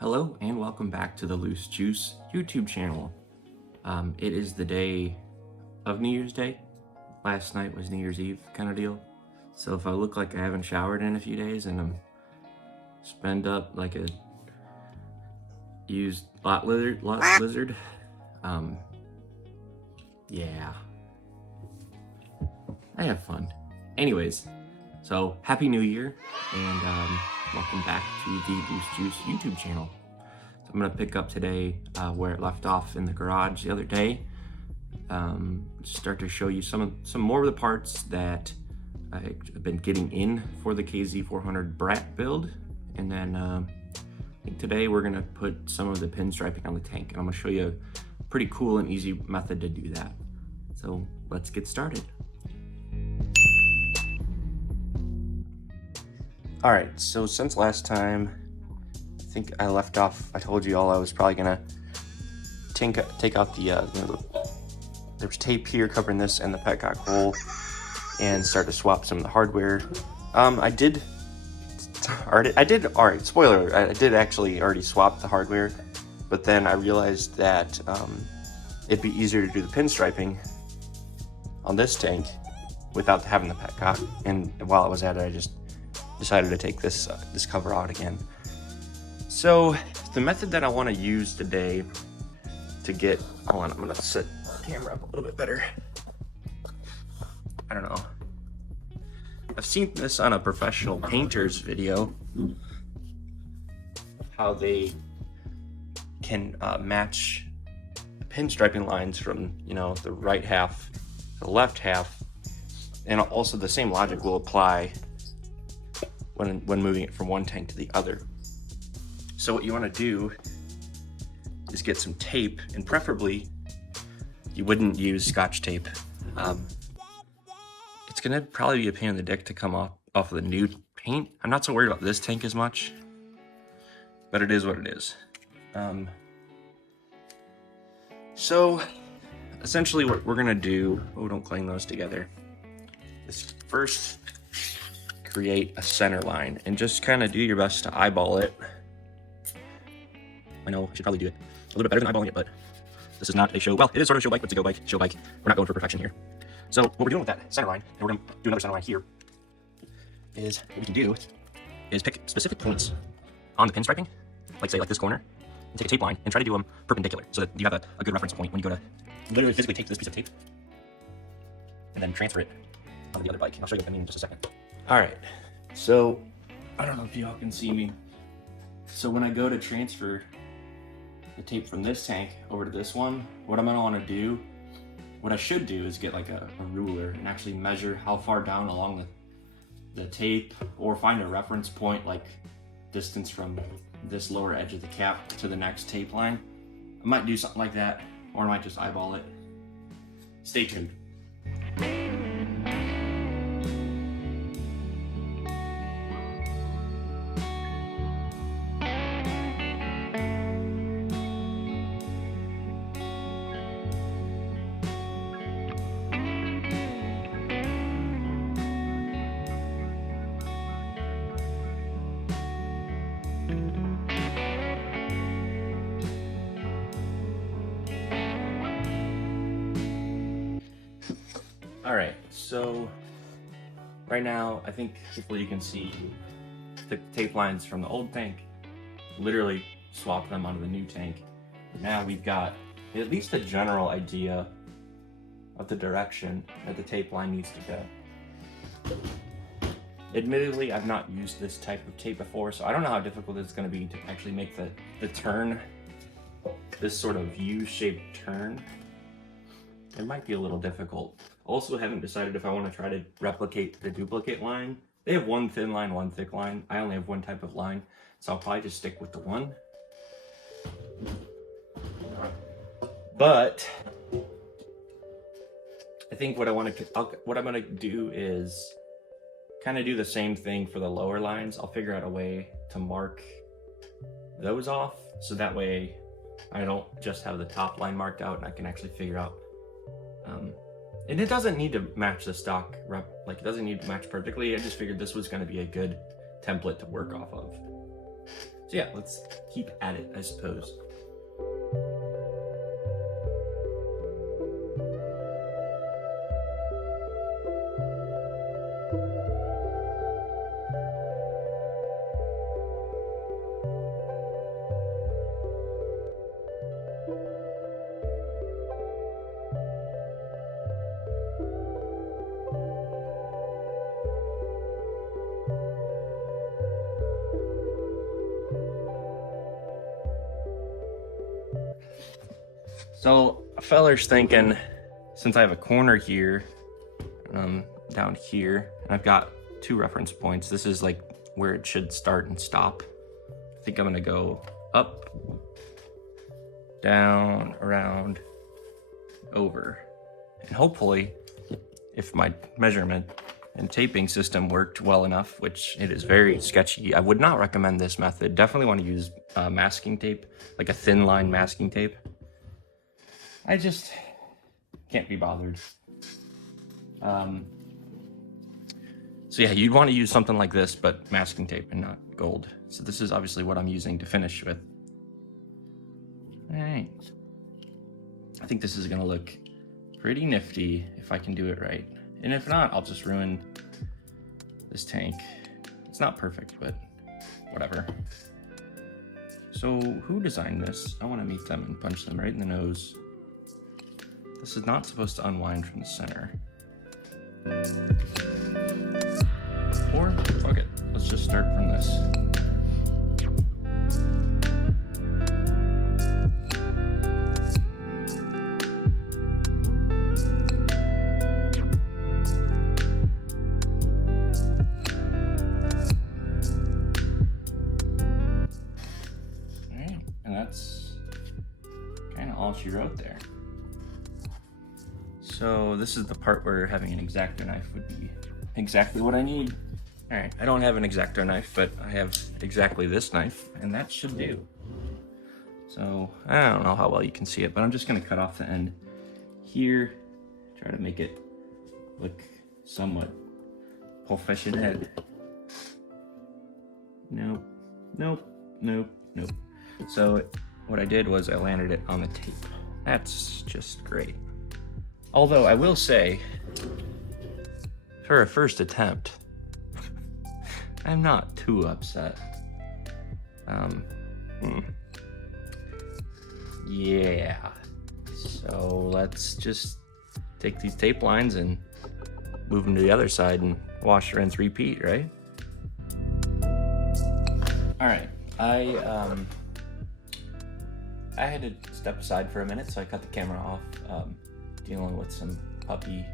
Hello and welcome back to the Loose Juice YouTube channel. It is the day of New Year's Day. Last night was New Year's Eve kind of deal. So if I look like I haven't showered in a few days and I'm spend up like a used lot lizard, yeah, I have fun. Anyways, so Happy New Year and welcome back to the Loose Juice YouTube channel. So I'm gonna pick up today where it left off in the garage the other day. Start to show you some more of the parts that I've been getting in for the KZ400 Brat Build, and then I think today we're gonna put some of the pinstriping on the tank, and I'm gonna show you a pretty cool and easy method to do that. So let's get started. All right, so since last time, I think I left off, I told you all I was probably gonna take out the, there's tape here covering this and the petcock hole, and start to swap some of the hardware. All right, spoiler, I did actually already swap the hardware, but then I realized that it'd be easier to do the pinstriping on this tank without having the petcock, and while I was at it, I just decided to take this cover out again. So the method that I want to use today to get, hold on, I'm gonna set the camera up a little bit better. I don't know. I've seen this on a professional painter's video, how they can match pinstriping lines from, the right half to the left half, and also the same logic will apply when moving it from one tank to the other. So what you want to do is get some tape, and preferably you wouldn't use Scotch tape. It's gonna probably be a pain in the dick to come off of the new paint. I'm not so worried about this tank as much, but it is what it is. So essentially what we're gonna do, don't clang those together, is first create a center line and just kind of do your best to eyeball it. I know I should probably do it a little bit better than eyeballing it, but this is not a show. Well, it is sort of a show bike, but it's a go bike, show bike. We're not going for perfection here. So what we're doing with that center line, and we're going to do another center line here, is what we can do is pick specific points on the pinstriping, like say like this corner, and take a tape line and try to do them perpendicular so that you have a good reference point when you go to literally physically take this piece of tape and then transfer it onto the other bike. And I'll show you what I mean in just a second. All right, so I don't know if y'all can see me. So when I go to transfer the tape from this tank over to this one, what I'm gonna wanna do, what I should do is get like a ruler and actually measure how far down along the tape, or find a reference point, like distance from this lower edge of the cap to the next tape line. I might do something like that, or I might just eyeball it. Stay tuned. All right, so right now, I think hopefully you can see the tape lines from the old tank, literally swap them onto the new tank. Now we've got at least a general idea of the direction that the tape line needs to go. Admittedly, I've not used this type of tape before, so I don't know how difficult it's going to be to actually make the turn, this sort of U-shaped turn. It might be a little difficult. Also haven't decided if I want to try to replicate the duplicate line. They have one thin line, one thick line. I only have one type of line, so I'll probably just stick with the one. But I think what I'm gonna do is kind of do the same thing for the lower lines. I'll figure out a way to mark those off, so that way I don't just have the top line marked out, and I can actually figure out. And it doesn't need to match the stock rep, like it doesn't need to match perfectly. I just figured this was going to be a good template to work off of. So yeah, let's keep at it, I suppose. So a feller's thinking, since I have a corner here, down here, and I've got 2 reference points, this is like where it should start and stop. I think I'm gonna go up, down, around, over. And hopefully, if my measurement and taping system worked well enough, which it is very sketchy, I would not recommend this method. Definitely want to use masking tape, like a thin line masking tape. I just can't be bothered. So yeah, you'd want to use something like this, but masking tape and not gold. So this is obviously what I'm using to finish with. All right. I think this is gonna look pretty nifty if I can do it right. And if not, I'll just ruin this tank. It's not perfect, but whatever. So who designed this? I want to meet them and punch them right in the nose. This is not supposed to unwind from the center. Or, fuck it, let's just start from this. Alright, and that's kind of all she wrote there. So this is the part where having an X-Acto knife would be exactly what I need. All right, I don't have an X-Acto knife, but I have exactly this knife, and that should do. So I don't know how well you can see it, but I'm just gonna cut off the end here, try to make it look somewhat professional. Nope, nope, nope, nope. So what I did was I landed it on the tape. That's just great. Although I will say, for a first attempt, I'm not too upset. Yeah. So let's just take these tape lines and move them to the other side and wash, rinse, repeat, right? All right. I had to step aside for a minute, so I cut the camera off. Dealing with some puppy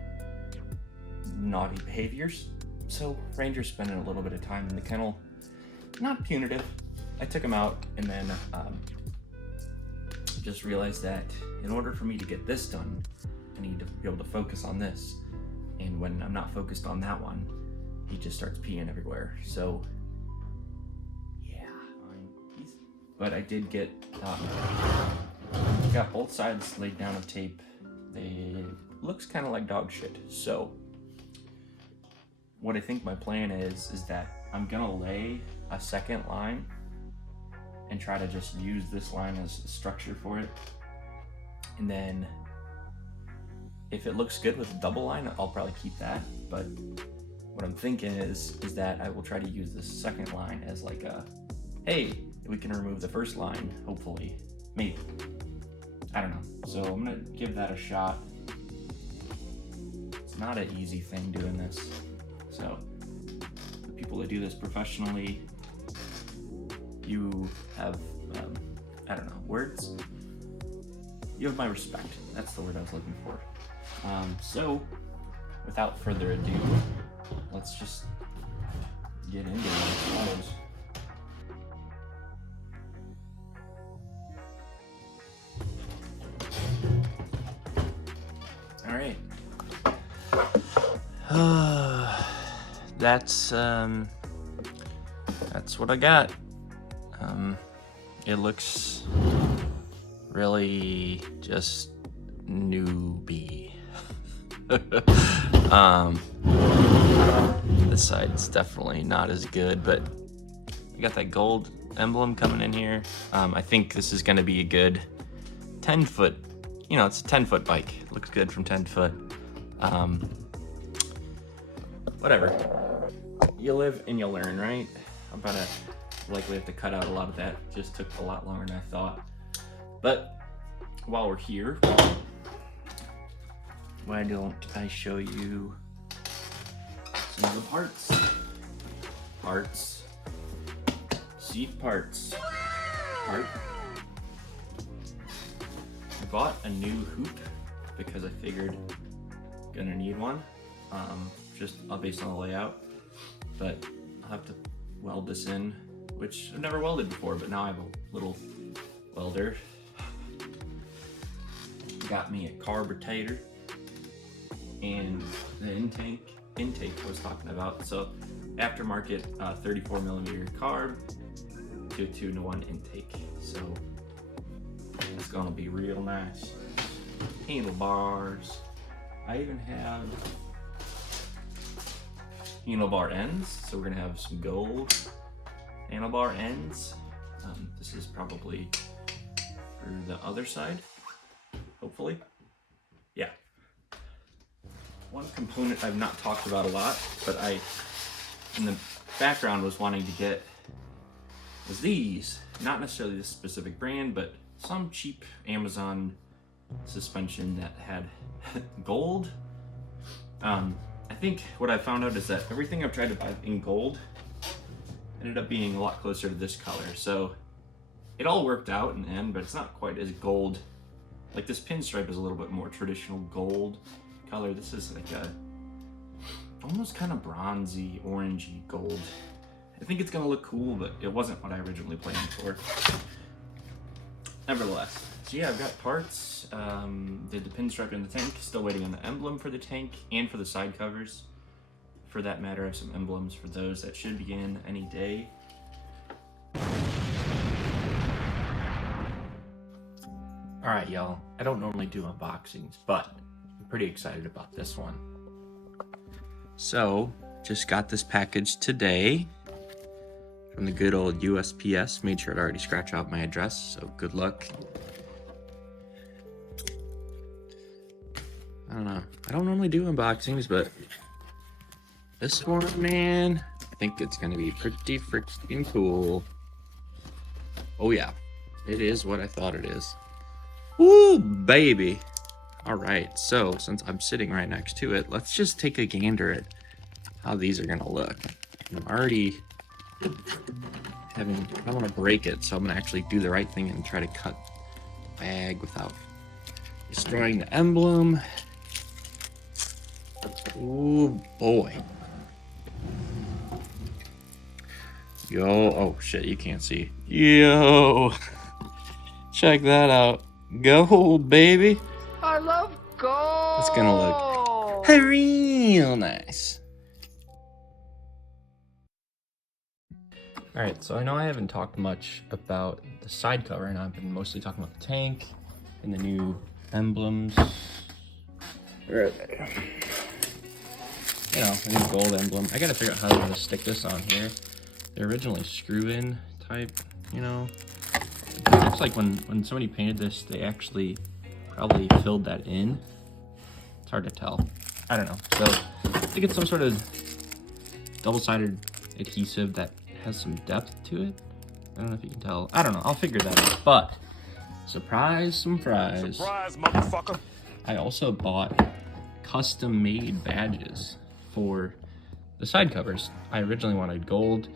naughty behaviors. So Ranger's spending a little bit of time in the kennel. Not punitive. I took him out and then just realized that in order for me to get this done, I need to be able to focus on this. And when I'm not focused on that one, he just starts peeing everywhere. So yeah, but I did get, got both sides laid down of tape. It looks kind of like dog shit. So what I think my plan is that I'm gonna lay a second line and try to just use this line as a structure for it. And then if it looks good with a double line, I'll probably keep that. But what I'm thinking is that I will try to use this second line as like a, hey, we can remove the first line, hopefully, maybe. I don't know. So I'm gonna give that a shot. It's not an easy thing doing this. So the people that do this professionally, you have, I don't know, words? You have my respect. That's the word I was looking for. So without further ado, let's just get into it, I suppose. That's what I got. It looks really just newbie. This side's definitely not as good, but I got that gold emblem coming in here. I think this is gonna be a good 10-foot, you know, it's a 10-foot bike. It looks good from 10 foot. Whatever. You live and you learn, right? I'm gonna likely have to cut out a lot of that. It just took a lot longer than I thought. But while we're here, why don't I show you some of the parts? Seat parts. I bought a new hoop because I figured I'm gonna need one, just based on the layout. But I'll have to weld this in, which I've never welded before, but now I have a little welder. Got me a carburetor and the intake I was talking about. So aftermarket 34 millimeter carb to a 2-to-1 intake. So it's gonna be real nice. Handlebars. I even have handlebar ends, so we're gonna have some gold handlebar ends. This is probably for the other side, hopefully. Yeah. One component I've not talked about a lot, but I, in the background, was wanting to get was these. Not necessarily this specific brand, but some cheap Amazon suspension that had gold. I think what I found out is that everything I've tried to buy in gold ended up being a lot closer to this color. So it all worked out in the end, but it's not quite as gold. Like this pinstripe is a little bit more traditional gold color. This is like a almost kind of bronzy, orangey gold. I think it's gonna look cool, but it wasn't what I originally planned for. Nevertheless, so yeah, I've got parts. Did the pinstripe in the tank, still waiting on the emblem for the tank and for the side covers. For that matter, I have some emblems for those that should be in any day. All right, y'all, I don't normally do unboxings, but I'm pretty excited about this one. So, just got this package today from the good old USPS. Made sure to already scratch out my address, so good luck. I don't know. I don't normally do unboxings, but this one, man, I think it's gonna be pretty freaking cool. Oh yeah, it is what I thought it is. Ooh, baby. All right, so since I'm sitting right next to it, let's just take a gander at how these are gonna look. I'm already I don't want to break it, so I'm gonna actually do the right thing and try to cut the bag without destroying the emblem. Oh boy. Yo, oh shit, you can't see. Yo, check that out. Gold, baby. I love gold. It's gonna look real nice. All right, so I know I haven't talked much about the side cover, and I've been mostly talking about the tank and the new emblems. Where are they? You know, the new gold emblem. I gotta figure out how I'm gonna stick this on here. They're originally screw-in type, you know. It looks like when somebody painted this, they actually probably filled that in. It's hard to tell. I don't know. So I think it's some sort of double-sided adhesive that has some depth to it. I don't know if you can tell. I don't know. I'll figure that out. But surprise, some fries. Surprise, motherfucker. I also bought custom-made badges for the side covers. I originally wanted gold,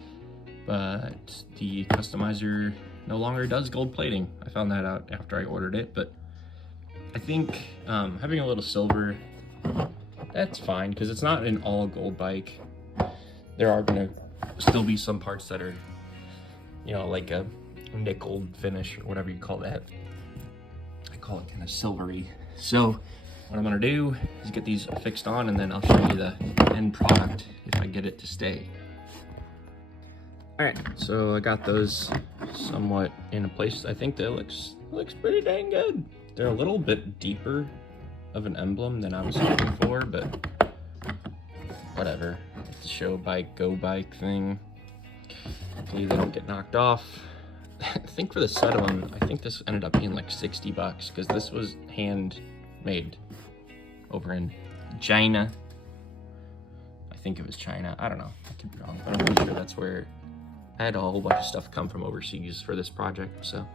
but the customizer no longer does gold plating. I found that out after I ordered it, but I think having a little silver, that's fine, because it's not an all gold bike. There are gonna still be some parts that are, you know, like a nickel finish or whatever you call that. I call it kind of silvery. So what I'm gonna do is get these fixed on, and then I'll show you the end product if I get it to stay. All right, so I got those somewhat in a place. I think that looks pretty dang good. They're a little bit deeper of an emblem than I was hoping for, but whatever. It's a show bike, go bike thing. Hopefully they don't get knocked off. I think for the set of them, I think this ended up being like $60 because this was handmade over in China. I think it was China. I don't know. I could be wrong, but I'm pretty sure that's where I had a whole bunch of stuff come from overseas for this project. So,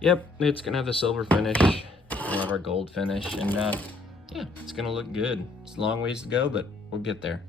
yep, it's gonna have the silver finish. We'll have our gold finish, and yeah, it's gonna look good. It's a long ways to go, but we'll get there.